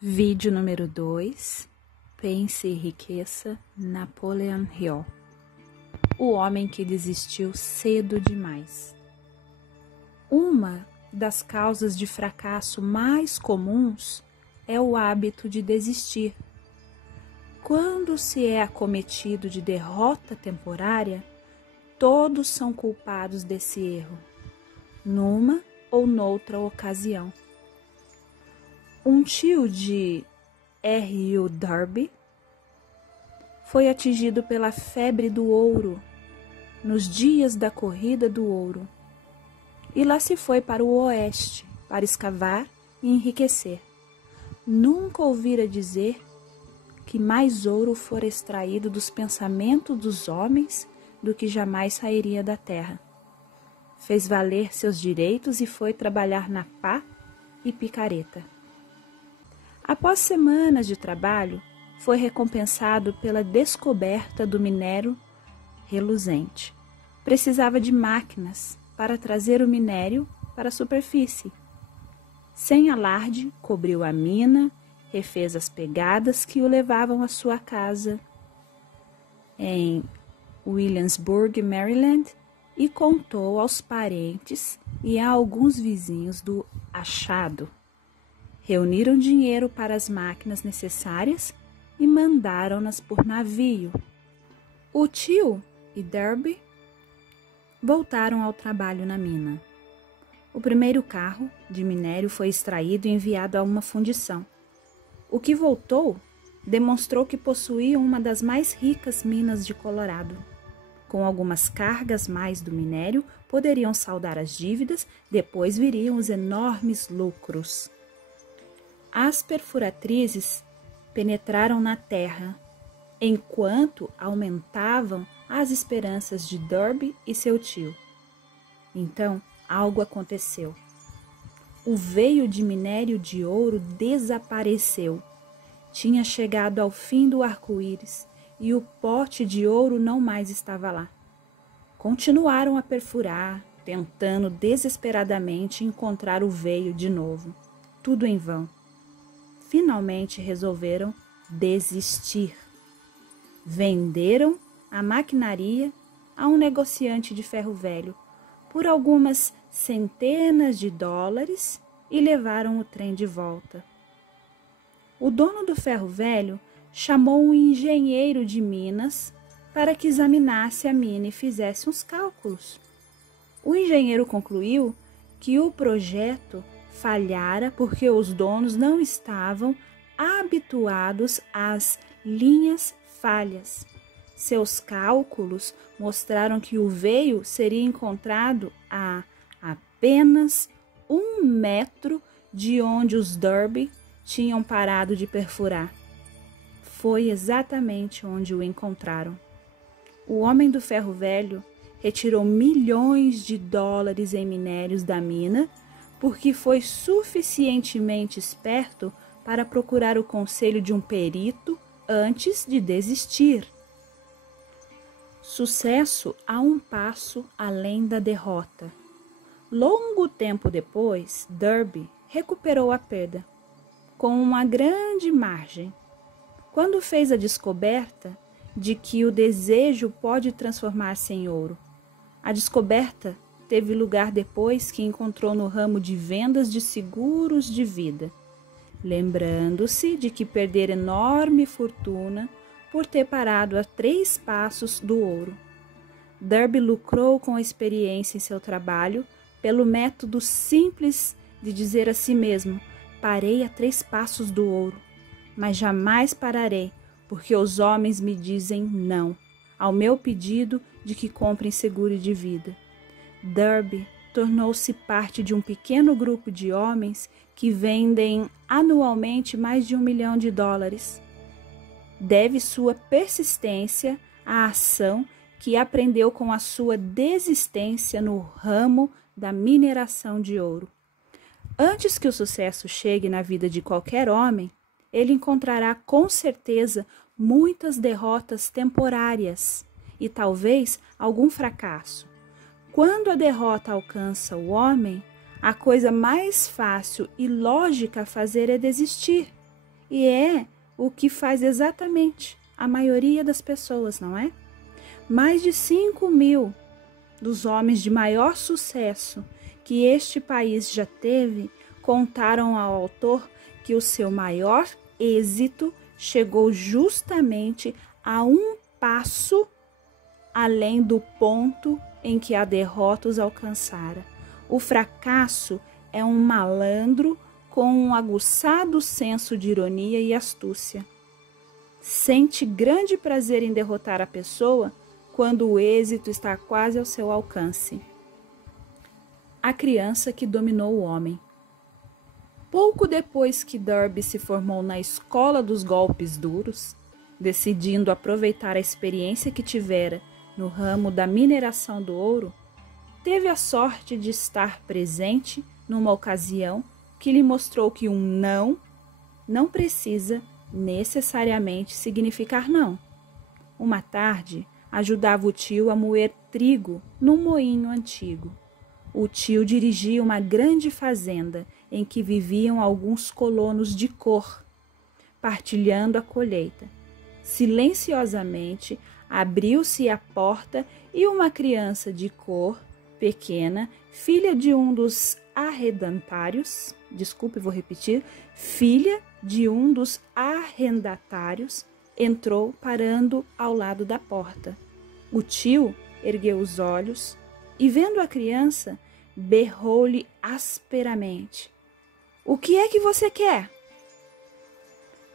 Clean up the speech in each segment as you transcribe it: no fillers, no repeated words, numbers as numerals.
Vídeo número 2. Pense e enriqueça, Napoleon Hill. O homem que desistiu cedo demais. Uma das causas de fracasso mais comuns é o hábito de desistir. Quando se é acometido de derrota temporária, todos são culpados desse erro, numa ou noutra ocasião. Um tio de R.U. Darby foi atingido pela febre do ouro nos dias da corrida do ouro e lá se foi para o oeste para escavar e enriquecer. Nunca ouvira dizer que mais ouro fora extraído dos pensamentos dos homens do que jamais sairia da terra. Fez valer seus direitos e foi trabalhar na pá e picareta. Após semanas de trabalho, foi recompensado pela descoberta do minério reluzente. Precisava de máquinas para trazer o minério para a superfície. Sem alarde, cobriu a mina, refez as pegadas que o levavam à sua casa em Williamsburg, Maryland, e contou aos parentes e a alguns vizinhos do achado. Reuniram dinheiro para as máquinas necessárias e mandaram-nas por navio. O tio e Darby voltaram ao trabalho na mina. O primeiro carro de minério foi extraído e enviado a uma fundição. O que voltou demonstrou que possuía uma das mais ricas minas de Colorado. Com algumas cargas mais do minério, poderiam saldar as dívidas, depois viriam os enormes lucros. As perfuratrizes penetraram na terra, enquanto aumentavam as esperanças de Darby e seu tio. Então, algo aconteceu. O veio de minério de ouro desapareceu. Tinha chegado ao fim do arco-íris e o pote de ouro não mais estava lá. Continuaram a perfurar, tentando desesperadamente encontrar o veio de novo. Tudo em vão. Finalmente resolveram desistir. Venderam a maquinaria a um negociante de ferro velho por algumas centenas de dólares e levaram o trem de volta. O dono do ferro velho chamou um engenheiro de minas para que examinasse a mina e fizesse uns cálculos. O engenheiro concluiu que o projeto falhara porque os donos não estavam habituados às linhas falhas. Seus cálculos mostraram que o veio seria encontrado a apenas 1 metro de onde os Darby tinham parado de perfurar. Foi exatamente onde o encontraram. O homem do ferro velho retirou milhões de dólares em minérios da mina porque foi suficientemente esperto para procurar o conselho de um perito antes de desistir. Sucesso a um passo além da derrota. Longo tempo depois, Darby recuperou a perda, com uma grande margem, quando fez a descoberta de que o desejo pode transformar-se em ouro. A descoberta teve lugar depois que encontrou no ramo de vendas de seguros de vida, lembrando-se de que perdera enorme fortuna por ter parado a 3 passos do ouro. Darby lucrou com a experiência em seu trabalho pelo método simples de dizer a si mesmo: parei a 3 passos do ouro, mas jamais pararei, porque os homens me dizem não ao meu pedido de que comprem seguro de vida. Darby tornou-se parte de um pequeno grupo de homens que vendem anualmente mais de $1 milhão. Deve sua persistência à ação que aprendeu com a sua desistência no ramo da mineração de ouro. Antes que o sucesso chegue na vida de qualquer homem, ele encontrará com certeza muitas derrotas temporárias e talvez algum fracasso. Quando a derrota alcança o homem, a coisa mais fácil e lógica a fazer é desistir. E é o que faz exatamente a maioria das pessoas, não é? Mais de 5.000 dos homens de maior sucesso que este país já teve contaram ao autor que o seu maior êxito chegou justamente a um passo além do ponto em que a derrota os alcançara. O fracasso é um malandro com um aguçado senso de ironia e astúcia. Sente grande prazer em derrotar a pessoa quando o êxito está quase ao seu alcance. A criança que dominou o homem. Pouco depois que Derby se formou na escola dos golpes duros, decidindo aproveitar a experiência que tivera no ramo da mineração do ouro, teve a sorte de estar presente numa ocasião que lhe mostrou que um não precisa necessariamente significar não. Uma tarde, ajudava o tio a moer trigo num moinho antigo. O tio dirigia uma grande fazenda em que viviam alguns colonos de cor, partilhando a colheita. Silenciosamente, abriu-se a porta e uma criança de cor, pequena, filha de um dos arrendatários, entrou parando ao lado da porta. O tio ergueu os olhos e, vendo a criança, berrou-lhe asperamente: "O que é que você quer?"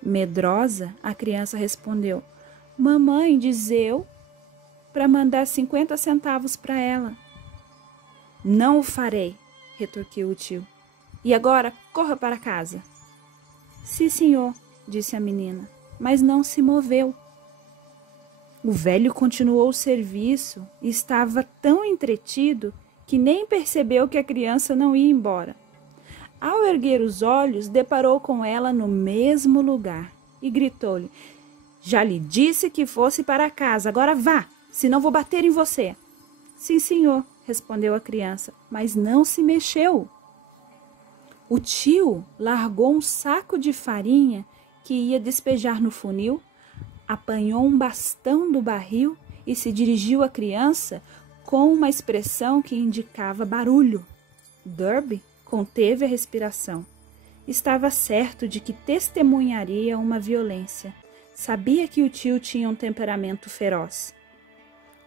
Medrosa, a criança respondeu: "Mamãe diz eu para mandar 50 centavos para ela." "Não o farei", retorquiu o tio. "E agora corra para casa." "Sim, senhor", disse a menina, mas não se moveu. O velho continuou o serviço e estava tão entretido que nem percebeu que a criança não ia embora. Ao erguer os olhos, deparou com ela no mesmo lugar e gritou-lhe: "Já lhe disse que fosse para casa, agora vá, senão vou bater em você." "Sim, senhor", respondeu a criança, mas não se mexeu. O tio largou um saco de farinha que ia despejar no funil, apanhou um bastão do barril e se dirigiu à criança com uma expressão que indicava barulho. Derby conteve a respiração. Estava certo de que testemunharia uma violência. Sabia que o tio tinha um temperamento feroz.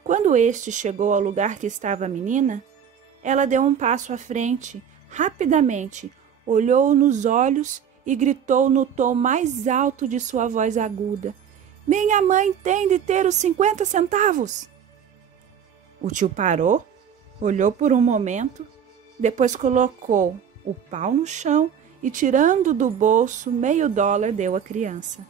Quando este chegou ao lugar que estava a menina, ela deu um passo à frente, rapidamente, olhou nos olhos e gritou no tom mais alto de sua voz aguda: "Minha mãe tem de ter os 50 centavos!" O tio parou, olhou por um momento, depois colocou o pau no chão e, tirando do bolso $0,5, deu à criança.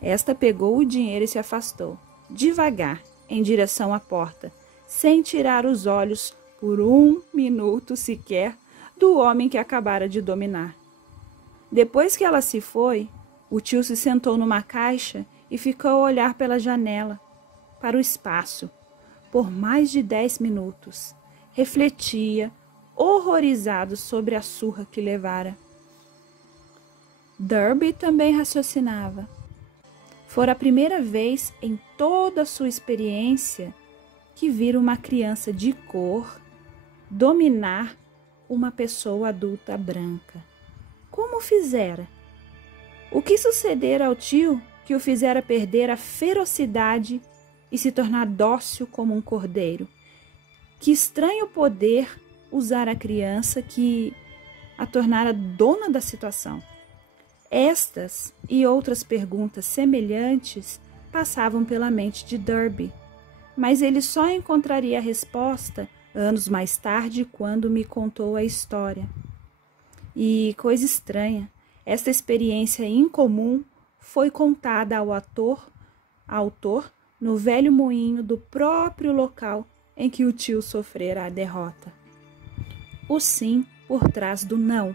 Esta pegou o dinheiro e se afastou, devagar, em direção à porta, sem tirar os olhos por 1 minuto sequer do homem que acabara de dominar. Depois que ela se foi, o tio se sentou numa caixa e ficou a olhar pela janela, para o espaço, por mais de 10 minutos. Refletia, horrorizado sobre a surra que levara. Derby também raciocinava. Fora a primeira vez em toda a sua experiência que vira uma criança de cor dominar uma pessoa adulta branca. Como fizera? O que sucedera ao tio que o fizera perder a ferocidade e se tornar dócil como um cordeiro? Que estranho poder usar a criança que a tornara dona da situação. Estas e outras perguntas semelhantes passavam pela mente de Derby, mas ele só encontraria a resposta anos mais tarde, quando me contou a história. E, coisa estranha, esta experiência incomum foi contada ao autor no velho moinho do próprio local em que o tio sofrera a derrota. O sim por trás do não.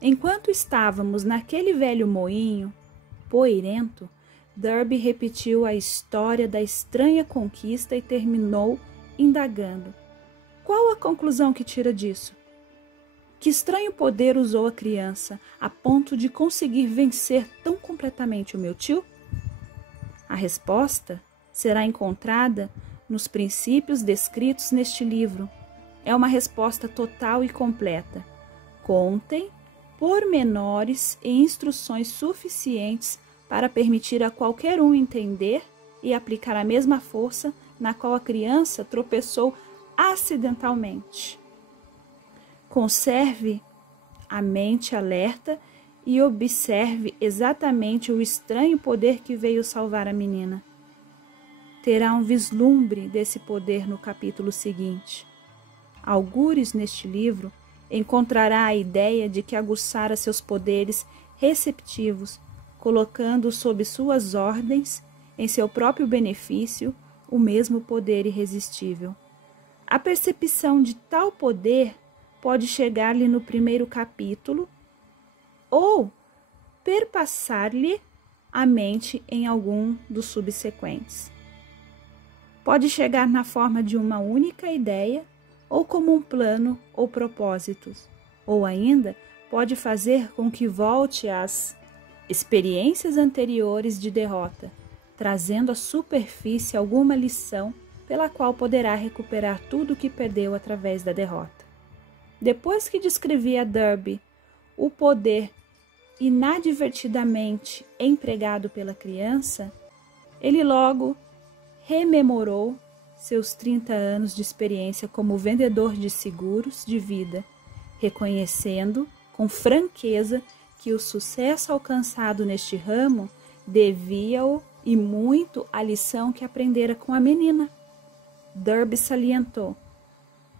Enquanto estávamos naquele velho moinho poeirento, Derby repetiu a história da estranha conquista e terminou indagando: "Qual a conclusão que tira disso?" Que estranho poder usou a criança a ponto de conseguir vencer tão completamente o meu tio? A resposta será encontrada nos princípios descritos neste livro. É uma resposta total e completa. Contém pormenores e instruções suficientes para permitir a qualquer um entender e aplicar a mesma força na qual a criança tropeçou acidentalmente. Conserve a mente alerta e observe exatamente o estranho poder que veio salvar a menina. Terá um vislumbre desse poder no capítulo seguinte. Algures neste livro encontrará a ideia de que aguçara seus poderes receptivos, colocando sob suas ordens, em seu próprio benefício, o mesmo poder irresistível. A percepção de tal poder pode chegar-lhe no primeiro capítulo ou perpassar-lhe a mente em algum dos subsequentes. Pode chegar na forma de uma única ideia ou como um plano ou propósitos, ou ainda pode fazer com que volte às experiências anteriores de derrota, trazendo à superfície alguma lição pela qual poderá recuperar tudo o que perdeu através da derrota. Depois que descrevi a Derby o poder inadvertidamente empregado pela criança, ele logo rememorou seus 30 anos de experiência como vendedor de seguros de vida, reconhecendo com franqueza que o sucesso alcançado neste ramo devia-o e muito à lição que aprendera com a menina. Derby salientou: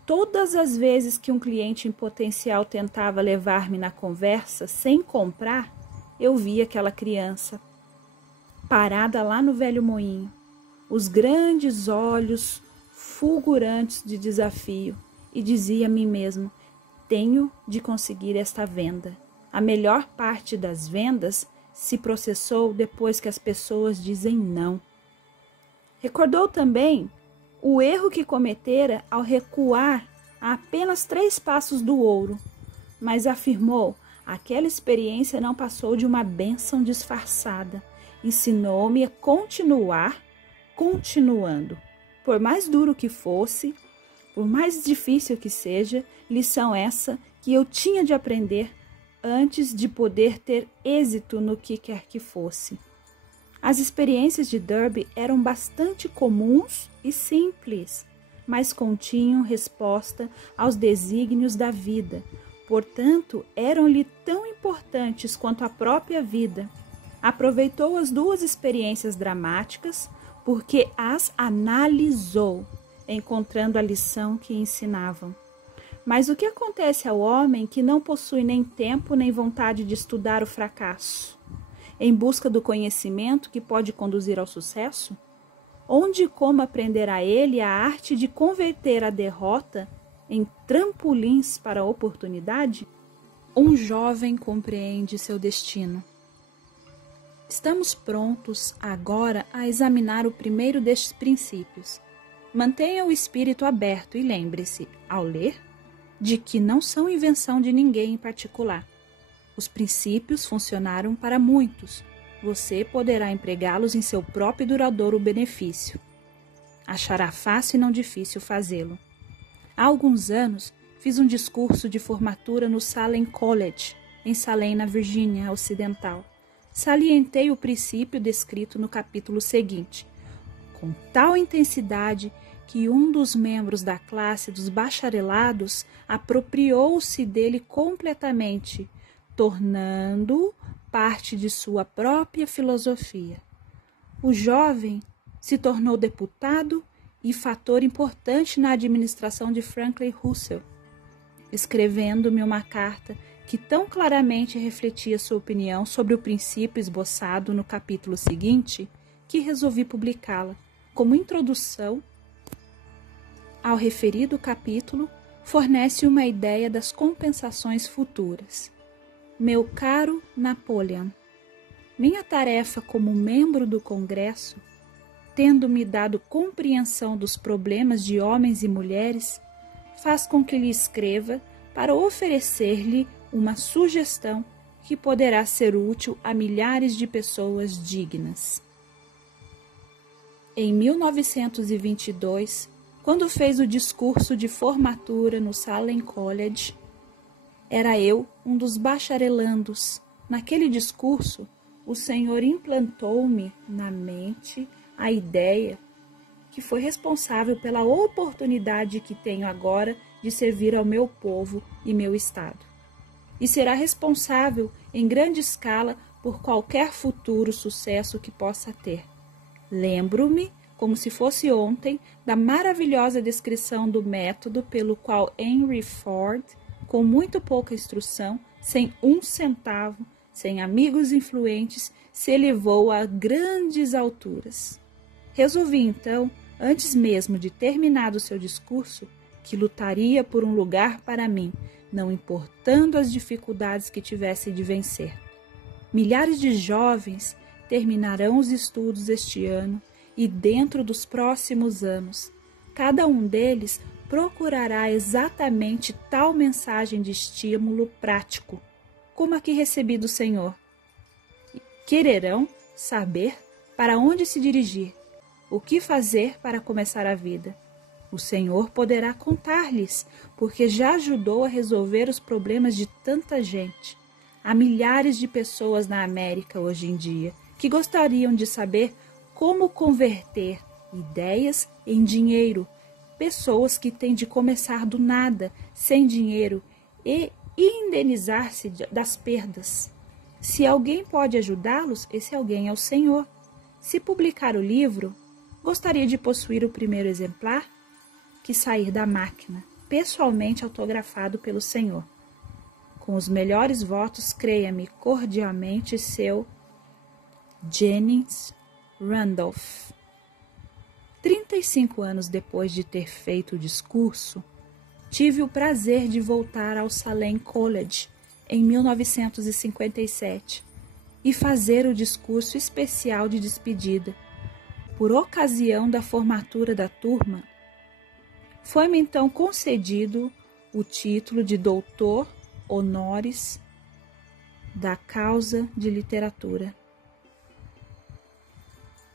todas as vezes que um cliente em potencial tentava levar-me na conversa sem comprar, eu via aquela criança parada lá no velho moinho, os grandes olhos fulgurantes de desafio, e dizia a mim mesmo: tenho de conseguir esta venda. A melhor parte das vendas se processou depois que as pessoas dizem não. Recordou também o erro que cometera ao recuar a apenas 3 passos do ouro, mas afirmou: aquela experiência não passou de uma bênção disfarçada. Ensinou-me a continuar continuando. Por mais duro que fosse, por mais difícil que seja, lição essa que eu tinha de aprender antes de poder ter êxito no que quer que fosse. As experiências de Derby eram bastante comuns e simples, mas continham resposta aos desígnios da vida. Portanto, eram-lhe tão importantes quanto a própria vida. Aproveitou as 2 experiências dramáticas porque as analisou, encontrando a lição que ensinavam. Mas o que acontece ao homem que não possui nem tempo nem vontade de estudar o fracasso, em busca do conhecimento que pode conduzir ao sucesso? Onde e como aprenderá ele a arte de converter a derrota em trampolins para a oportunidade? Um jovem compreende seu destino. Estamos prontos agora a examinar o primeiro destes princípios. Mantenha o espírito aberto e lembre-se, ao ler, de que não são invenção de ninguém em particular. Os princípios funcionaram para muitos. Você poderá empregá-los em seu próprio e duradouro benefício. Achará fácil e não difícil fazê-lo. Há alguns anos, fiz um discurso de formatura no Salem College, em Salem, na Virgínia Ocidental. Salientei o princípio descrito no capítulo seguinte, com tal intensidade que um dos membros da classe dos bacharelados apropriou-se dele completamente, tornando-o parte de sua própria filosofia. O jovem se tornou deputado e fator importante na administração de Franklin Russell, escrevendo-me uma carta que tão claramente refletia sua opinião sobre o princípio esboçado no capítulo seguinte, que resolvi publicá-la. Como introdução ao referido capítulo, fornece uma ideia das compensações futuras. Meu caro Napoleon, minha tarefa como membro do Congresso, tendo-me dado compreensão dos problemas de homens e mulheres, faz com que lhe escreva para oferecer-lhe uma sugestão que poderá ser útil a milhares de pessoas dignas. Em 1922, quando fez o discurso de formatura no Salem College, era eu um dos bacharelandos. Naquele discurso, o Senhor implantou-me na mente a ideia que foi responsável pela oportunidade que tenho agora de servir ao meu povo e meu estado. E será responsável em grande escala por qualquer futuro sucesso que possa ter. Lembro-me, como se fosse ontem, da maravilhosa descrição do método pelo qual Henry Ford, com muito pouca instrução, sem um centavo, sem amigos influentes, se elevou a grandes alturas. Resolvi então, antes mesmo de terminado seu discurso, que lutaria por um lugar para mim, não importando as dificuldades que tivesse de vencer. Milhares de jovens terminarão os estudos este ano e dentro dos próximos anos, cada um deles procurará exatamente tal mensagem de estímulo prático, como a que recebi do Senhor. Quererão saber para onde se dirigir, o que fazer para começar a vida. O Senhor poderá contar-lhes, porque já ajudou a resolver os problemas de tanta gente. Há milhares de pessoas na América hoje em dia que gostariam de saber como converter ideias em dinheiro. Pessoas que têm de começar do nada, sem dinheiro, e indenizar-se das perdas. Se alguém pode ajudá-los, esse alguém é o Senhor. Se publicar o livro, gostaria de possuir o primeiro exemplar que sair da máquina, pessoalmente autografado pelo Senhor. Com os melhores votos, creia-me cordialmente, seu Jennings Randolph. 35 anos depois de ter feito o discurso, tive o prazer de voltar ao Salem College em 1957 e fazer o discurso especial de despedida. Por ocasião da formatura da turma, foi-me então concedido o título de doutor honoris da causa de literatura.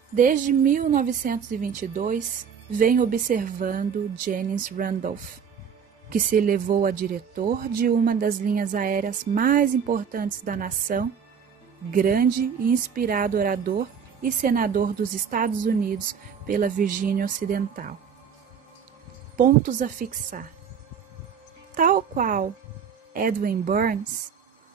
Desde 1922, venho observando Jennings Randolph, que se elevou a diretor de uma das linhas aéreas mais importantes da nação, grande e inspirado orador e senador dos Estados Unidos pela Virgínia Ocidental. Pontos a fixar. Tal qual Edwin Burns,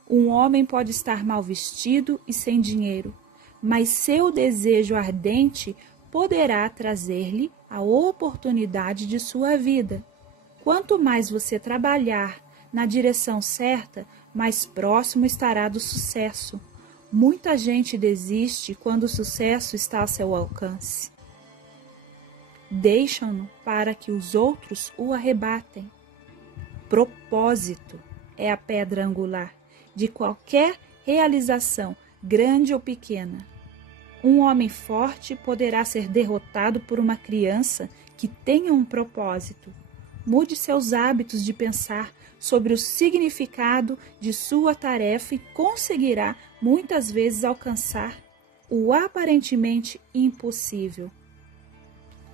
um homem pode estar mal vestido e sem dinheiro, mas seu desejo ardente poderá trazer-lhe a oportunidade de sua vida. Quanto mais você trabalhar na direção certa, mais próximo estará do sucesso. Muita gente desiste quando o sucesso está ao seu alcance. Deixam-no para que os outros o arrebatem. Propósito é a pedra angular de qualquer realização, grande ou pequena. Um homem forte poderá ser derrotado por uma criança que tenha um propósito. Mude seus hábitos de pensar sobre o significado de sua tarefa e conseguirá muitas vezes alcançar o aparentemente impossível.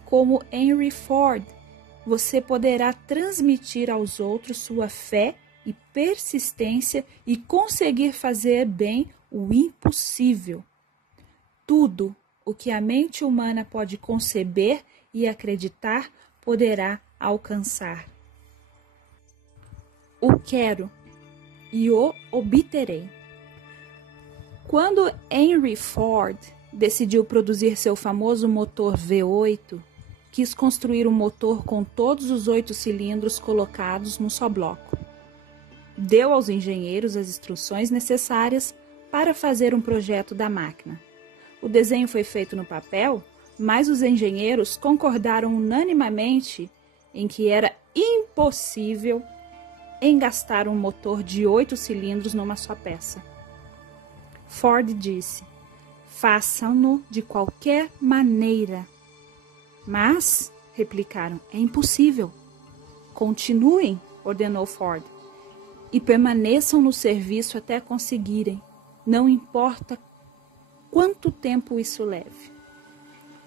Como Henry Ford, você poderá transmitir aos outros sua fé e persistência e conseguir fazer bem o impossível. Tudo o que a mente humana pode conceber e acreditar poderá alcançar. O quero e o obterei. Quando Henry Ford decidiu produzir seu famoso motor V8, quis construir um motor com todos os 8 cilindros colocados num só bloco. Deu aos engenheiros as instruções necessárias para fazer um projeto da máquina. O desenho foi feito no papel, mas os engenheiros concordaram unanimemente em que era impossível engastar um motor de 8 cilindros numa só peça. Ford disse: façam-no de qualquer maneira. Mas, replicaram, é impossível. Continuem, ordenou Ford. e permaneçam no serviço até conseguirem, não importa quanto tempo isso leve.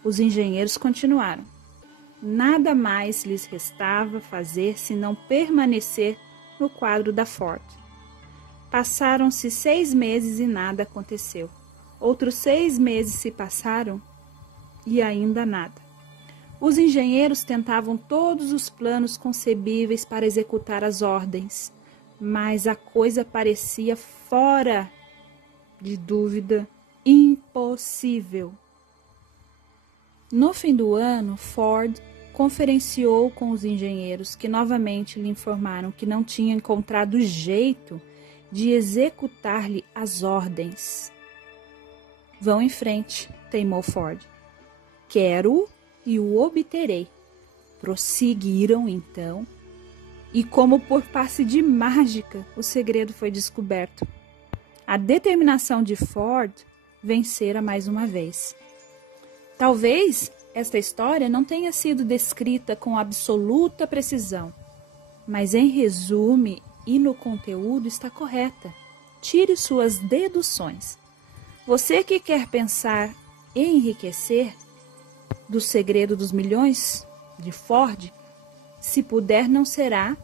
Os engenheiros continuaram. Nada mais lhes restava fazer senão permanecer no quadro da Ford. Passaram-se 6 meses e nada aconteceu. Outros 6 meses se passaram e ainda nada. Os engenheiros tentavam todos os planos concebíveis para executar as ordens, mas a coisa parecia fora de dúvida impossível. No fim do ano, Ford conferenciou com os engenheiros, que novamente lhe informaram que não tinha encontrado jeito de executar-lhe as ordens. Vão em frente, teimou Ford. Quero-o e o obterei. Prosseguiram então, e como por passe de mágica, o segredo foi descoberto. A determinação de Ford vencera mais uma vez. Talvez esta história não tenha sido descrita com absoluta precisão, mas em resumo e no conteúdo está correta. Tire suas deduções. Você que quer pensar em enriquecer do segredo dos milhões de Ford, se puder, não será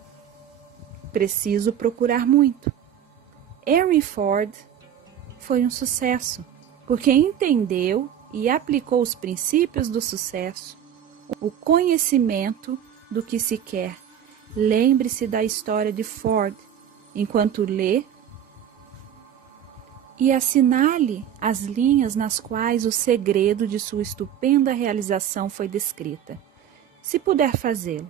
preciso procurar muito. Henry Ford foi um sucesso, porque entendeu e aplicou os princípios do sucesso, o conhecimento do que se quer. Lembre-se da história de Ford enquanto lê e assinale as linhas nas quais o segredo de sua estupenda realização foi descrita. Se puder fazê-lo,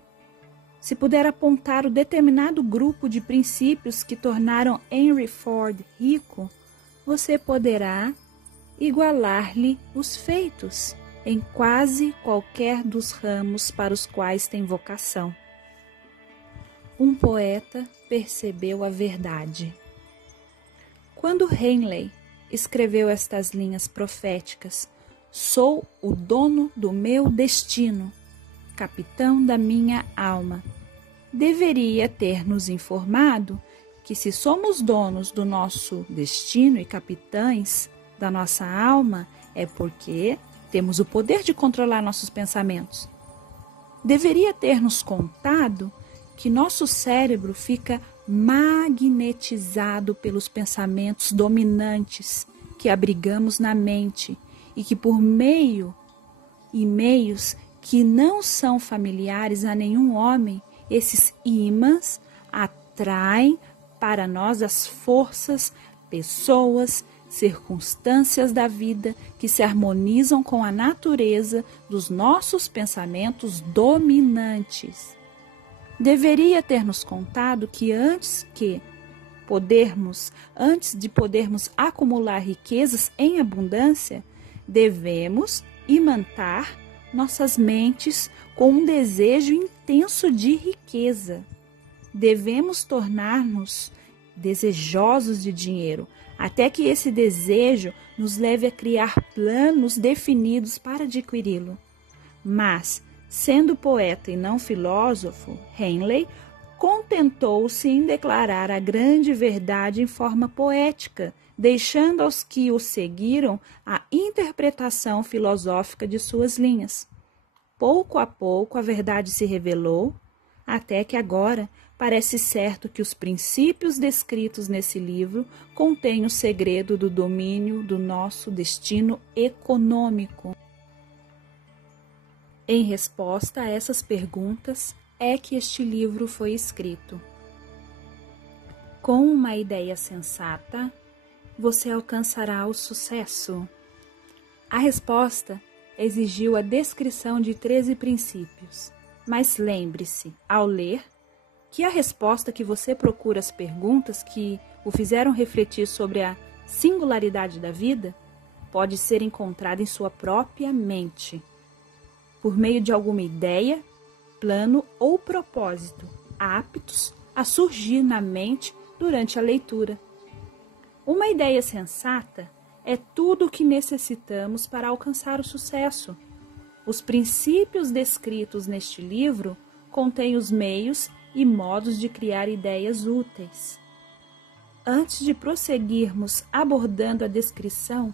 se puder apontar o determinado grupo de princípios que tornaram Henry Ford rico, você poderá igualar-lhe os feitos em quase qualquer dos ramos para os quais tem vocação. Um poeta percebeu a verdade. Quando Henley escreveu estas linhas proféticas, sou o dono do meu destino, capitão da minha alma, deveria ter nos informado que se somos donos do nosso destino e capitães da nossa alma, é porque temos o poder de controlar nossos pensamentos. Deveria ter nos contado que nosso cérebro fica magnetizado pelos pensamentos dominantes que abrigamos na mente e que por meios que não são familiares a nenhum homem, esses ímãs atraem para nós as forças, pessoas, circunstâncias da vida que se harmonizam com a natureza dos nossos pensamentos dominantes. Deveria ter nos contado que antes de podermos acumular riquezas em abundância, devemos imantar nossas mentes com um desejo intenso de riqueza. Devemos tornar-nos desejosos de dinheiro, até que esse desejo nos leve a criar planos definidos para adquiri-lo. Mas, sendo poeta e não filósofo, Henley contentou-se em declarar a grande verdade em forma poética, deixando aos que o seguiram a interpretação filosófica de suas linhas. Pouco a pouco a verdade se revelou, até que agora parece certo que os princípios descritos nesse livro contêm o segredo do domínio do nosso destino econômico. Em resposta a essas perguntas é que este livro foi escrito. Com uma ideia sensata, você alcançará o sucesso. A resposta exigiu a descrição de 13 princípios, mas lembre-se, ao ler, que a resposta que você procura às perguntas que o fizeram refletir sobre a singularidade da vida pode ser encontrada em sua própria mente, por meio de alguma ideia, plano ou propósito, aptos a surgir na mente durante a leitura. Uma ideia sensata é tudo o que necessitamos para alcançar o sucesso. Os princípios descritos neste livro contêm os meios e modos de criar ideias úteis. Antes de prosseguirmos abordando a descrição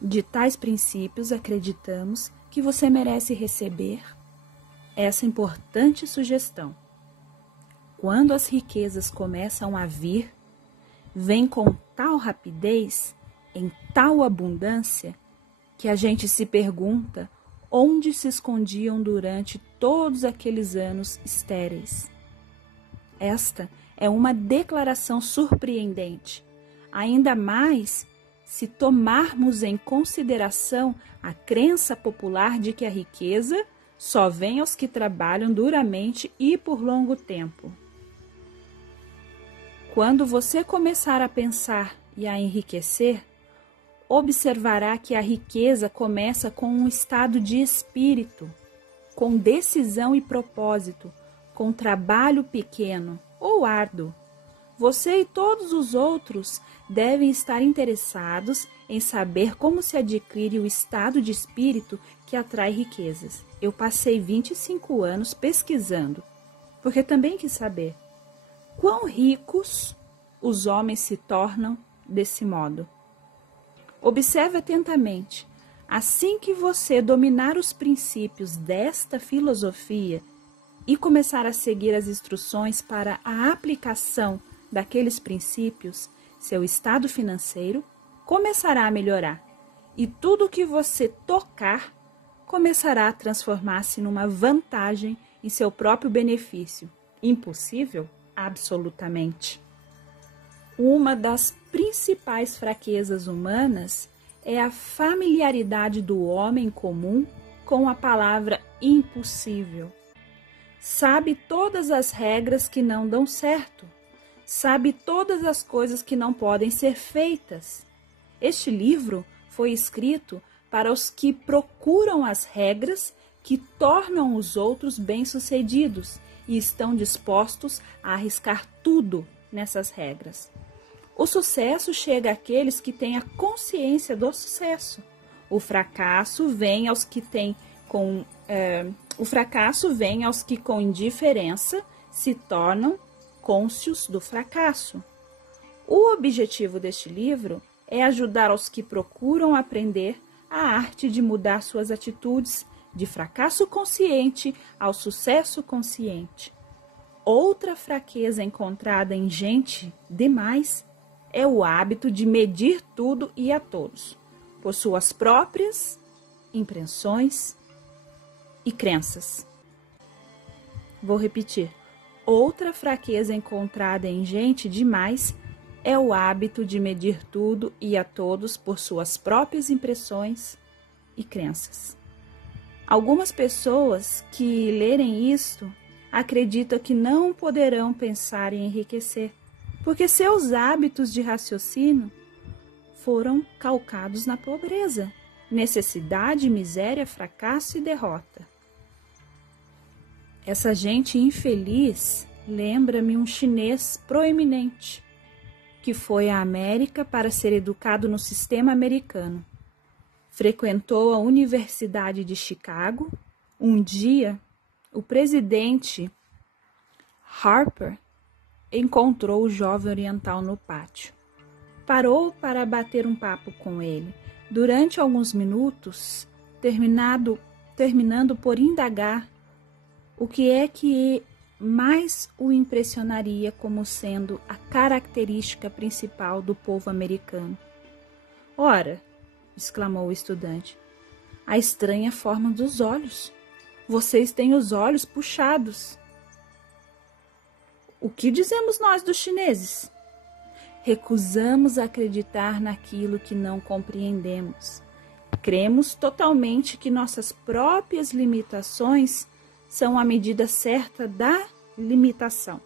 de tais princípios, acreditamos que você merece receber essa importante sugestão. Quando as riquezas começam a vir, vêm com tal rapidez, em tal abundância, que a gente se pergunta onde se escondiam durante todos aqueles anos estéreis. Esta é uma declaração surpreendente, ainda mais se tomarmos em consideração a crença popular de que a riqueza só vem aos que trabalham duramente e por longo tempo. Quando você começar a pensar e a enriquecer, observará que a riqueza começa com um estado de espírito, com decisão e propósito, com trabalho pequeno ou árduo. Você e todos os outros devem estar interessados em saber como se adquire o estado de espírito que atrai riquezas. Eu passei 25 anos pesquisando, porque também quis saber quão ricos os homens se tornam desse modo. Observe atentamente. Assim que você dominar os princípios desta filosofia e começar a seguir as instruções para a aplicação daqueles princípios, seu estado financeiro começará a melhorar e tudo que você tocar começará a transformar-se numa vantagem em seu próprio benefício. Impossível? Absolutamente. Uma das principais fraquezas humanas é a familiaridade do homem comum com a palavra impossível. Sabe todas as regras que não dão certo. Sabe todas as coisas que não podem ser feitas. Este livro foi escrito para os que procuram as regras que tornam os outros bem-sucedidos e estão dispostos a arriscar tudo nessas regras. O sucesso chega àqueles que têm a consciência do sucesso. O fracasso vem aos que com indiferença se tornam cônscios do fracasso. O objetivo deste livro é ajudar aos que procuram aprender a arte de mudar suas atitudes de fracasso consciente ao sucesso consciente. Outra fraqueza encontrada em gente demais é o hábito de medir tudo e a todos, por suas próprias impressões e crenças. Vou repetir. Outra fraqueza encontrada em gente demais é o hábito de medir tudo e a todos por suas próprias impressões e crenças. Algumas pessoas que lerem isto acreditam que não poderão pensar em enriquecer, porque seus hábitos de raciocínio foram calcados na pobreza, necessidade, miséria, fracasso e derrota. Essa gente infeliz lembra-me um chinês proeminente que foi à América para ser educado no sistema americano. Frequentou a Universidade de Chicago. Um dia, o presidente Harper encontrou o jovem oriental no pátio. Parou para bater um papo com ele. Durante alguns minutos, terminando por indagar o que é que mais o impressionaria como sendo a característica principal do povo americano. Ora, exclamou o estudante, a estranha forma dos olhos. Vocês têm os olhos puxados. O que dizemos nós dos chineses? Recusamos acreditar naquilo que não compreendemos. Cremos totalmente que nossas próprias limitações são a medida certa da limitação.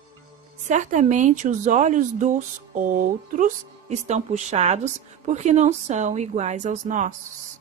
Certamente os olhos dos outros estão puxados porque não são iguais aos nossos.